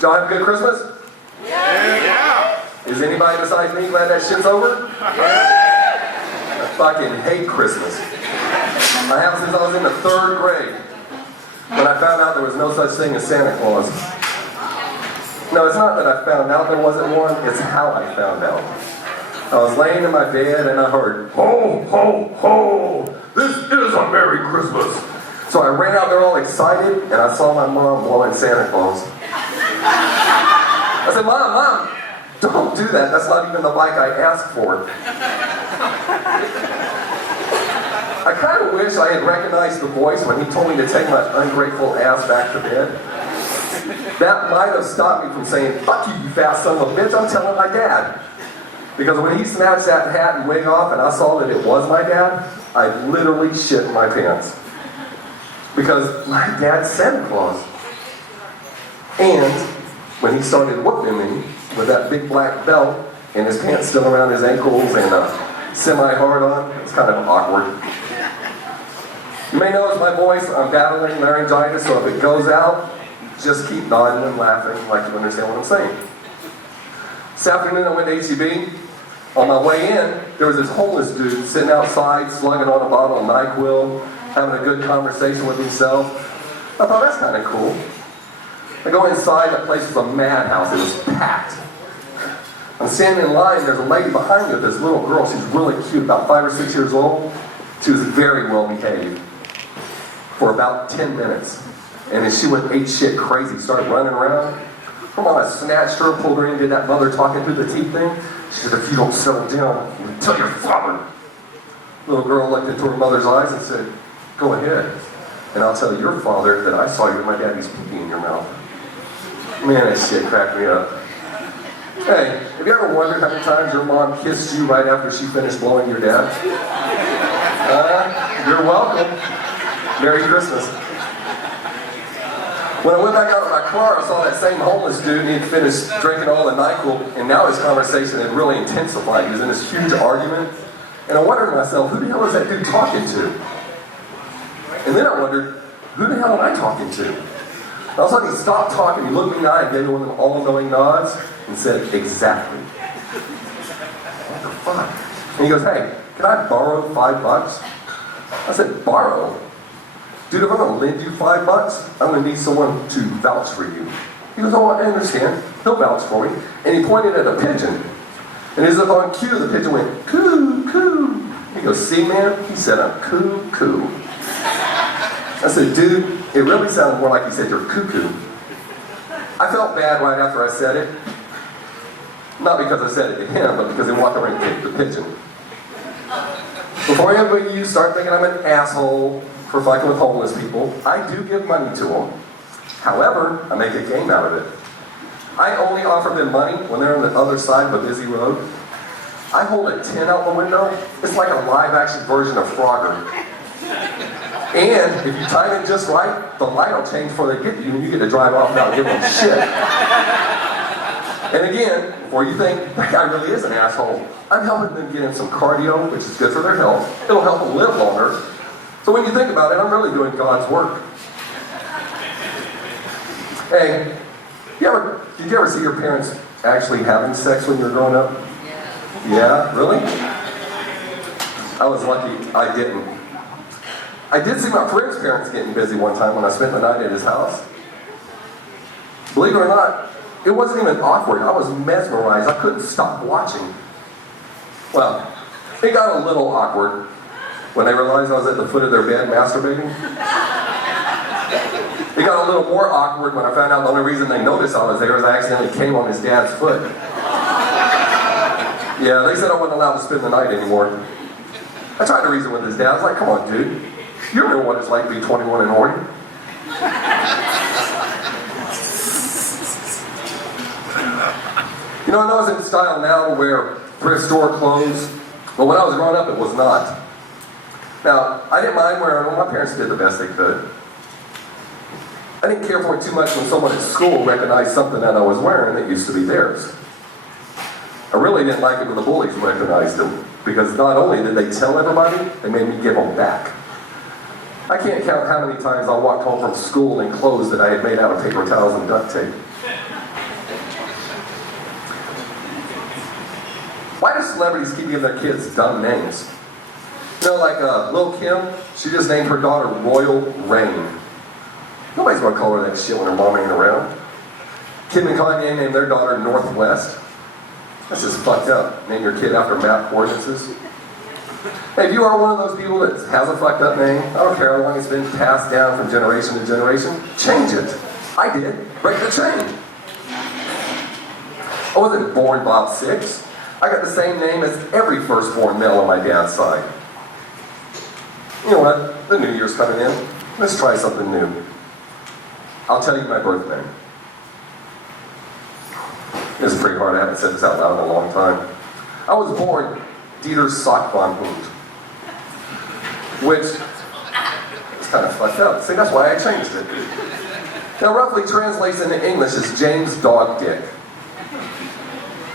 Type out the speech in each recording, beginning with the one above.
Y'all have a good Christmas? Yeah. Is anybody besides me glad that shit's over? I fucking hate Christmas. I have since I was in the 3rd grade, when I found out there was no such thing as Santa Claus. No, it's not that I found out there wasn't one, it's how I found out. I was laying in my bed and I heard, ho, ho, ho, this is a Merry Christmas. So I ran out there all excited and I saw my mom blowing Santa Claus. I said, Mom, don't do that. That's not even the bike I asked for. I kind of wish I had recognized the voice when he told me to take my ungrateful ass back to bed. That might have stopped me from saying, fuck you, you fat son of a bitch, I'm telling my dad. Because when he snatched that hat and wig off and I saw that it was my dad, I literally shit my pants. Because my dad's Santa Claus. And when he started whooping me with that big black belt and his pants still around his ankles and a semi-hard on, it's kind of awkward. You may notice my voice, I'm battling laryngitis, so if it goes out, just keep nodding and laughing like you understand what I'm saying. This afternoon I went to HEB. On my way in, there was this homeless dude sitting outside, slugging on a bottle of NyQuil, having a good conversation with himself. I thought, that's kind of cool. I go inside, that place was a madhouse. It was packed. I'm standing in line, there's a lady behind me with this little girl. She's really cute, about 5 or 6 years old. She was very well behaved for about 10 minutes. And then she went ape shit crazy, started running around. Come on, I snatched her, pulled her in, did that mother talking through the teeth thing. She said, if you don't settle down, I'm gonna tell your father. Little girl looked into her mother's eyes and said, go ahead. And I'll tell your father that I saw you with my daddy's pee in your mouth. Man, that shit cracked me up. Hey, have you ever wondered how many times your mom kissed you right after she finished blowing your dad? You're welcome. Merry Christmas. When I went back out in my car, I saw that same homeless dude, and he had finished drinking all the NyQuil, and now his conversation had really intensified. He was in this huge argument, and I wondered to myself, who the hell is that dude talking to? And then I wondered, who the hell am I talking to? And all of a sudden he stopped talking, he looked me in the eye and gave me one of them all-knowing nods, and said, exactly. What the fuck? And he goes, hey, can I borrow $5? I said, borrow? Dude, if I'm going to lend you $5, I'm going to need someone to vouch for you. He goes, oh, I understand. He'll vouch for me. And he pointed at a pigeon. And as if on cue, the pigeon went, coo, coo. He goes, see, man? He said, I'm coo, coo. I said, dude, it really sounded more like he said, you're cuckoo. I felt bad right after I said it. Not because I said it to him, but because he walked over and kicked the pigeon. Before any of you start thinking I'm an asshole for fucking with homeless people, I do give money to them. However, I make a game out of it. I only offer them money when they're on the other side of a busy road. I hold a tin out the window. It's like a live-action version of Frogger. And if you time it just right, the light will change before they get to you, and you get to drive off without giving them shit. And again, before you think that guy really is an asshole, I'm helping them get in some cardio, which is good for their health. It'll help them live longer. So when you think about it, I'm really doing God's work. Hey, did you ever see your parents actually having sex when you were growing up? Yeah, really? I was lucky I didn't. I did see my friend's parents getting busy one time when I spent the night at his house. Believe it or not, it wasn't even awkward. I was mesmerized. I couldn't stop watching. Well, it got a little awkward when they realized I was at the foot of their bed masturbating. It got a little more awkward when I found out the only reason they noticed I was there is I accidentally came on his dad's foot. Yeah, they said I wasn't allowed to spend the night anymore. I tried to reason with his dad. I was like, come on, dude. You remember what it's like to be 21 and horny? You know, I know it's in style now to wear thrift store clothes, but when I was growing up, it was not. Now, I didn't mind wearing them. My parents did the best they could. I didn't care for it too much when someone at school recognized something that I was wearing that used to be theirs. I really didn't like it when the bullies recognized them, because not only did they tell everybody, they made me give them back. I can't count how many times I walked home from school in clothes that I had made out of paper towels and duct tape. Why do celebrities keep giving their kids dumb names? You know, like Lil' Kim, she just named her daughter Royal Rain. Nobody's gonna call her that shit when her mom ain't around. Kim and Kanye named their daughter Northwest. That's just fucked up. Name your kid after map coordinates. Hey, if you are one of those people that has a fucked up name, I don't care how long it's been passed down from generation to generation, change it. I did. Break the chain. I wasn't born Bobb Sixx. I got the same name as every firstborn male on my dad's side. You know what? The new year's coming in. Let's try something new. I'll tell you my birth name. It's pretty hard. I haven't said this out loud in a long time. I was born Dieter Sock von Hund, which is kind of fucked up. See, that's why I changed it. Now, roughly translates into English as James Dog Dick.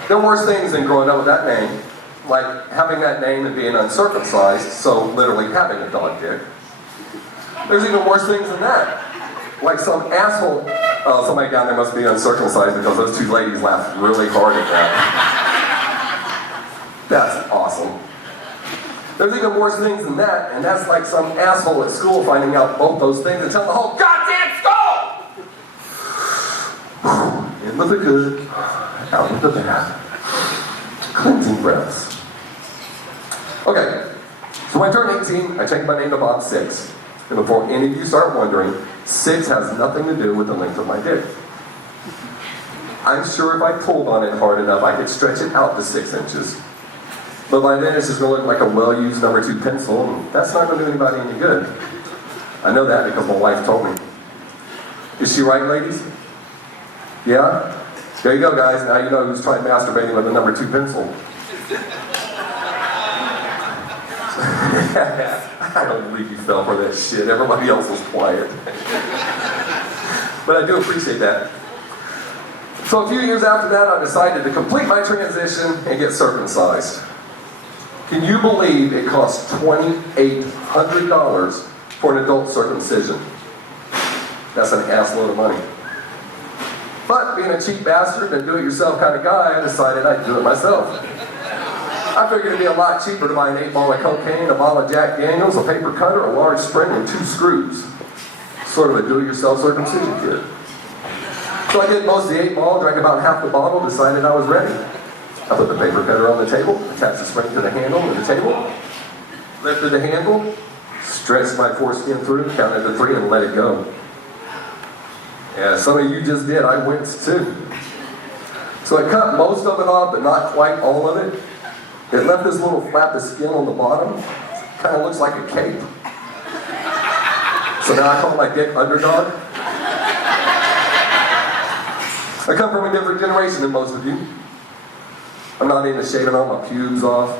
There are worse things than growing up with that name, like having that name and being uncircumcised, so literally having a dog dick. There's even worse things than that. Like some asshole, somebody down there must be uncircumcised because those two ladies laughed really hard at that. That's awesome. There's even worse things than that, and that's like some asshole at school finding out both those things and telling the whole goddamn school! In with the good, out with the bad. Cleansing breaths. Okay, so when I turned 18, I changed my name to Bobb Sixx. And before any of you start wondering, Sixx has nothing to do with the length of my dick. I'm sure if I pulled on it hard enough, I could stretch it out to 6 inches. But by then it's just going to look like a well-used number 2 pencil, and that's not going to do anybody any good. I know that because my wife told me. Is she right, ladies? Yeah? There you go, guys. Now you know who's trying masturbating with a number 2 pencil. I don't believe you fell for that shit. Everybody else was quiet. But I do appreciate that. So a few years after that, I decided to complete my transition and get circumcised. Can you believe it cost $2,800 for an adult circumcision? That's an assload of money. But being a cheap bastard and do-it-yourself kind of guy, I decided I'd do it myself. I figured it'd be a lot cheaper to buy an 8-ball of cocaine, a bottle of Jack Daniels, a paper cutter, a large spring, and 2 screws. Sort of a do-it-yourself circumcision kit. So I did most of the 8-ball, drank about half the bottle, decided I was ready. I put the paper cutter on the table, attached the spring to the handle of the table, lifted the handle, stretched my foreskin through, counted to 3, and let it go. Yeah, some of you just did. I winced too. So I cut most of it off, but not quite all of it. It left this little flap of skin on the bottom. Kind of looks like a cape. So now I call my dick Underdog. I come from a different generation than most of you. I'm not into shaving all my pubes off.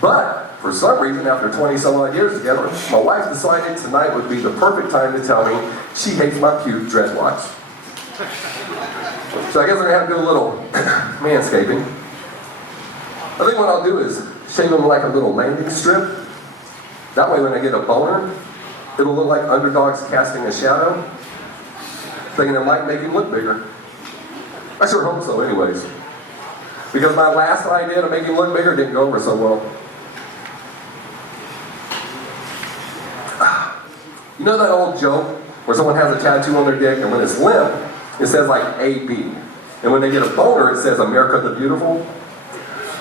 But, for some reason, after 20 some odd years together, my wife decided tonight would be the perfect time to tell me she hates my pube dreadlocks. So I guess I'm going to have to do a little manscaping. I think what I'll do is shave them like a little landing strip. That way when I get a boner, it'll look like Underdog's casting a shadow. Thinking it might make him look bigger. I sure hope so anyways. Because my last idea to make him look bigger didn't go over so well. You know that old joke where someone has a tattoo on their dick and when it's limp, it says like AB. And when they get a boner, it says America the Beautiful.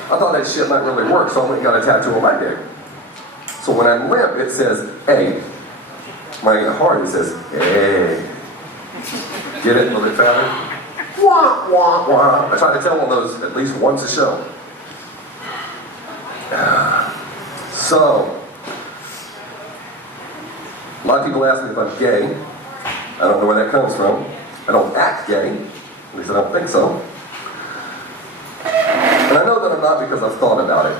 I thought that shit might really work, so I went and got a tattoo on my dick. So when I'm limp, it says A. When I get hard, it says A. Get it? A little bit fatter? Wah, wah, wah. I try to tell one of those at least once a show. So, a lot of people ask me if I'm gay. I don't know where that comes from. I don't act gay. At least I don't think so. And I know that I'm not because I've thought about it.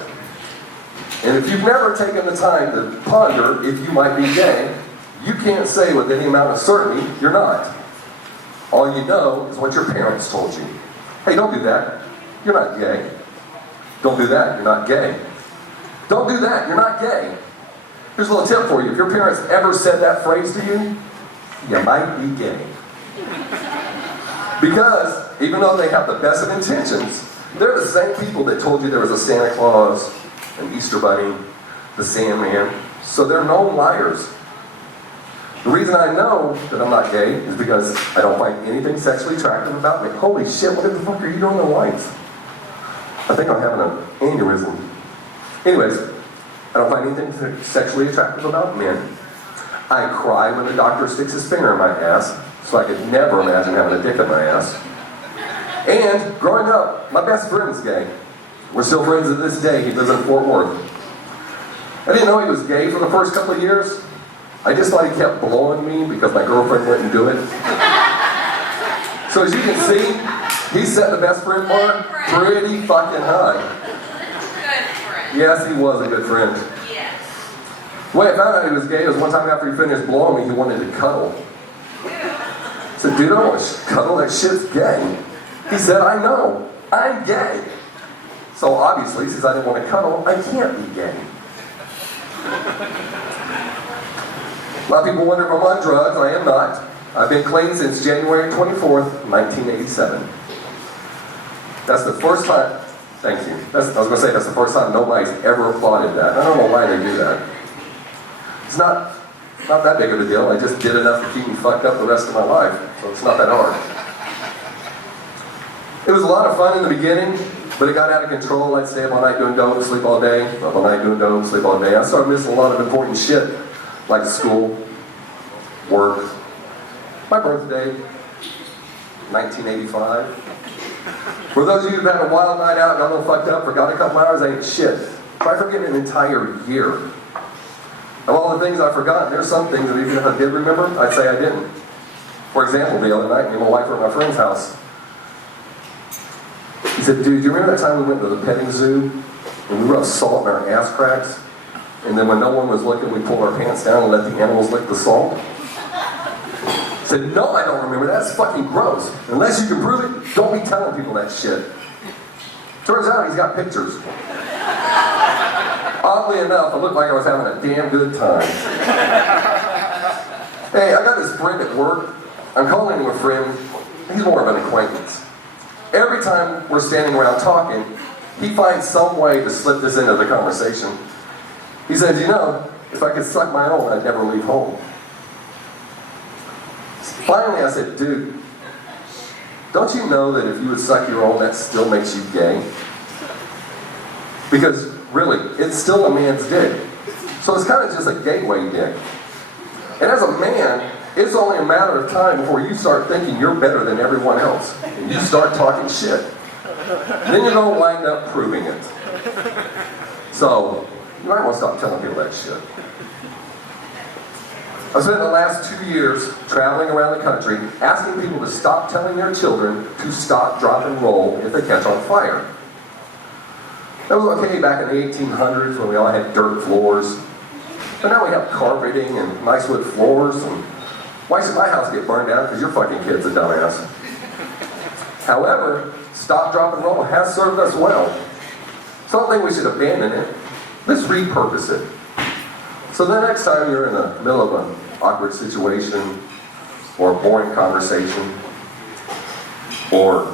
And if you've never taken the time to ponder if you might be gay, you can't say with any amount of certainty you're not. All you know is what your parents told you. Hey, don't do that. You're not gay. Don't do that. You're not gay. Don't do that. You're not gay. Here's a little tip for you. If your parents ever said that phrase to you, you might be gay. Because even though they have the best of intentions, They're the same people that told you there was a Santa Claus, an Easter Bunny, the Sandman. So they're known liars. The reason I know that I'm not gay is because I don't find anything sexually attractive about me. Holy shit, what the fuck are you doing in the lights? I think I'm having an aneurysm. Anyways, I don't find anything sexually attractive about men. I cry when the doctor sticks his finger in my ass, so I could never imagine having a dick in my ass. And growing up, my best friend's gay. We're still friends to this day. He lives in Fort Worth. I didn't know he was gay for the first couple of years. I just thought he kept blowing me because my girlfriend wouldn't do it. So as you can see, he set the best friend bar pretty fucking high. Good friend. Yes, he was a good friend. Yes. The way I found out he was gay was one time after he finished blowing me, he wanted to cuddle. I said, dude, I don't want to cuddle, that shit's gay. He said, I know, I'm gay. So obviously, since I didn't want to cuddle, I can't be gay. A lot of people wonder if I'm on drugs. I am not. I've been clean since January 24th, 1987. That's the first time, thank you. I was going to say that's the first time nobody's ever applauded that. I don't know why they do that. It's not that big of a deal. I just did enough to keep me fucked up the rest of my life, so it's not that hard. It was a lot of fun in the beginning, but it got out of control. I'd stay up all night doing dope, sleep all day, up all night doing dope, sleep all day. I started missing a lot of important shit, like school, work, my birthday, 1985. For those of you who've had a wild night out and got a little fucked up, forgot a couple hours, ain't shit. Try forgetting an entire year. Of all the things I've forgotten, there's some things that even if I did remember, I'd say I didn't. For example, the other night, me and my wife were at my friend's house. He said, dude, do you remember that time we went to the petting zoo and we rubbed salt in our ass cracks? And then when no one was looking, we pulled our pants down and let the animals lick the salt? I said, no, I don't remember. That's fucking gross. Unless you can prove it, don't be telling people that shit. Turns out he's got pictures. Oddly enough, I looked like I was having a damn good time. Hey, I got this friend at work. I'm calling him a friend. He's more of an acquaintance. Every time we're standing around talking, he finds some way to slip this into the conversation. He said, you know, if I could suck my own, I'd never leave home. Finally, I said, dude, don't you know that if you would suck your own, that still makes you gay? Because, really, it's still a man's dick. So it's kind of just a gateway dick. And as a man, it's only a matter of time before you start thinking you're better than everyone else. And you start talking shit. Then you're going to wind up proving it. So, you might want to stop telling people that shit. I've spent the last 2 years traveling around the country asking people to stop telling their children to stop, drop, and roll if they catch on fire. That was okay back in the 1800s when we all had dirt floors. But now we have carpeting and nice wood floors. And why should my house get burned down because your fucking kid's a dumbass? However, stop, drop, and roll has served us well. So I don't think we should abandon it. Let's repurpose it. So the next time you're in the middle of an awkward situation, or a boring conversation, or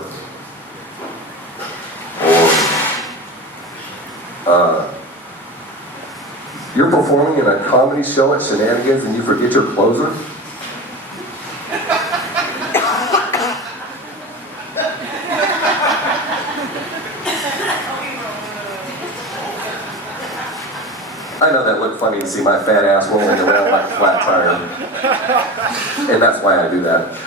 you're performing in a comedy show at Shenanigans and you forget your closer, I know that looked funny to see my fat ass rolling around like a flat tire. And that's why I do that.